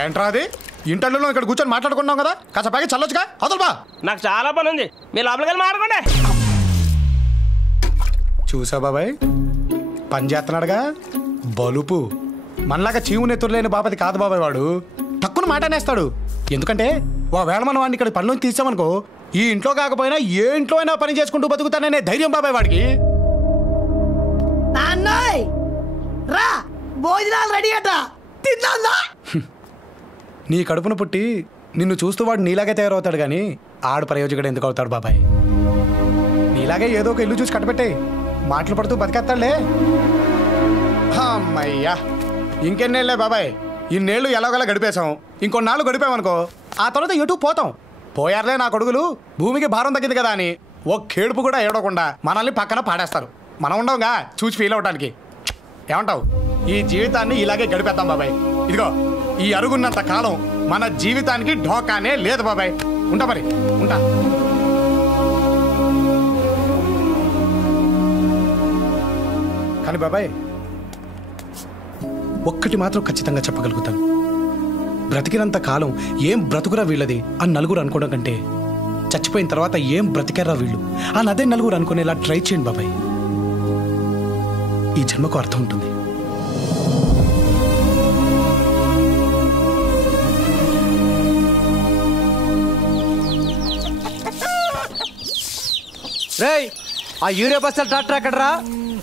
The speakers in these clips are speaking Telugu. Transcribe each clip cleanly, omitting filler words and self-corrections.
ఏంట్రా అది? ఇంటర్లో ఇక్కడ కూర్చొని మాట్లాడుకున్నాం కదా, కాస్త పైకి చల్లొచ్చుగా. అవతల బా. నాకు చాలా పని ఉంది, మీరు లోపలికి వెళ్ళి మాట్లాడుకోండి. చూసా బాబాయ్, పని చేస్తున్నాడుగా బలుపు. మనలాగా చీము నెత్తురు లేని బాపతి కాదు బాబాయ్ వాడు. తక్కువ మాట అనేస్తాడు. ఎందుకంటే వేళ మనం వాడిని ఇక్కడ పనిలోంచి తీసామనుకో, ఈ ఇంట్లో కాకపోయినా ఏ ఇంట్లో అయినా పని చేసుకుంటూ బతుకుతాననే ధైర్యం బాబాయ్ వాడికి. రా, భోజనాలు రెడీ అట, తిందా. నీ కడుపును పుట్టి నిన్ను చూస్తూ వాడు నీలాగే తయారవుతాడు కానీ ఆడు ప్రయోజకుడు ఎందుకు అవుతాడు బాబాయ్? నీలాగే ఏదో ఒక ఇల్లు చూసి కట్టబెట్టే మాటలు పడుతూ బతికేస్తాడులే. అమ్మయ్యా, ఇంకెన్నేళ్ళే బాబాయ్, ఇన్నేళ్ళు ఎలాగోలా గడిపేశాం. ఇంకొన్నాళ్ళు గడిపామనుకో, ఆ తర్వాత ఎటు పోతాం. పోయారులే నా కొడుకులు, భూమికి భారం తగ్గింది కదా అని ఓ కేడుపు కూడా ఏడవకుండా మనల్ని పక్కన పాడేస్తారు. మనం ఉండవుగా చూసి ఫీల్ అవటానికి. ఏమంటావు? ఈ జీవితాన్ని ఇలాగే గడిపేద్దాం బాబాయ్. ఇదిగో, ఈ అరుగున్నంత కాలం మన జీవితానికి ఢోకానే లేదు బాబాయ్. ఉంటా మరి, ఉంటా. కానీ బాబాయ్, ఒక్కటి మాత్రం ఖచ్చితంగా చెప్పగలుగుతాను. బ్రతికినంత కాలం ఏం బ్రతుకురా వీళ్ళది అని నలుగురు అనుకోవడం కంటే, చచ్చిపోయిన తర్వాత ఏం బ్రతికారా వీళ్ళు అని అదే నలుగురు అనుకునేలా ట్రై చేయండి బాబాయ్. ఈ జన్మకు అర్థం ఉంటుంది. రేయ్, ఆ యూరియా బస్తాలు ట్రాక్టర్ ఎక్కడరా?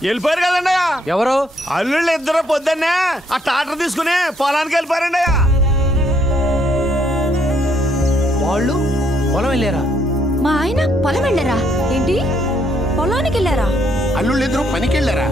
వెళ్ళిపోయారు కదండి. ఎవరు? అల్లుళ్ళు ఇద్దరు పొద్దున్నే ఆ ట్రాక్టర్ తీసుకుని పొలానికి వెళ్ళిపోయారండి. వాళ్ళు పొలం వెళ్ళారా? మా ఆయన పొలం వెళ్ళారా? ఏంటి, పొలానికి వెళ్ళారా? అల్లుళ్ళు ఇద్దరు పనికి వెళ్ళారా?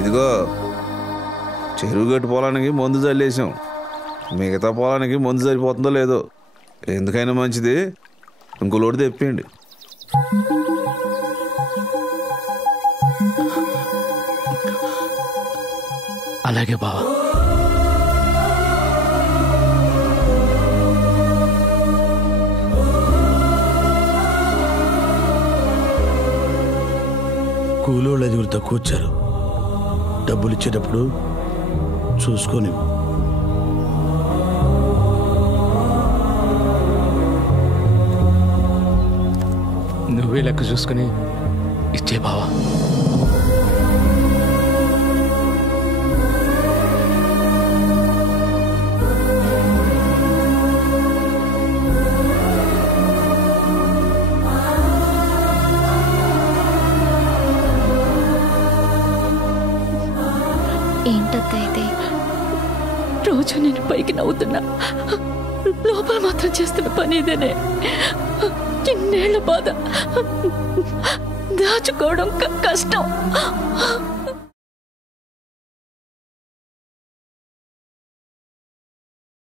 ఇదిగో, చెరువు గట్టు పొలానికి మందు చల్లేసాం. మిగతా పొలానికి మందు సరిపోతుందో లేదో, ఎందుకైనా మంచిది ఇంకో లోటు తెప్పియండి. అలాగే బావా. కూలోళ్ళు ఐదుగురు తక్కువ వచ్చారు. డబ్బులు ఇచ్చేటప్పుడు చూసుకొని. నువ్వే లెక్క చూసుకుని ఇచ్చే బావా. ఏంటైతే రోజు నేను పైకి నవ్వుతున్నా, లోపల మాత్రం చేస్తున్న పని ఇదేనే. ఇన్నేళ్ల బాధ దాచుకోవడం కష్టం.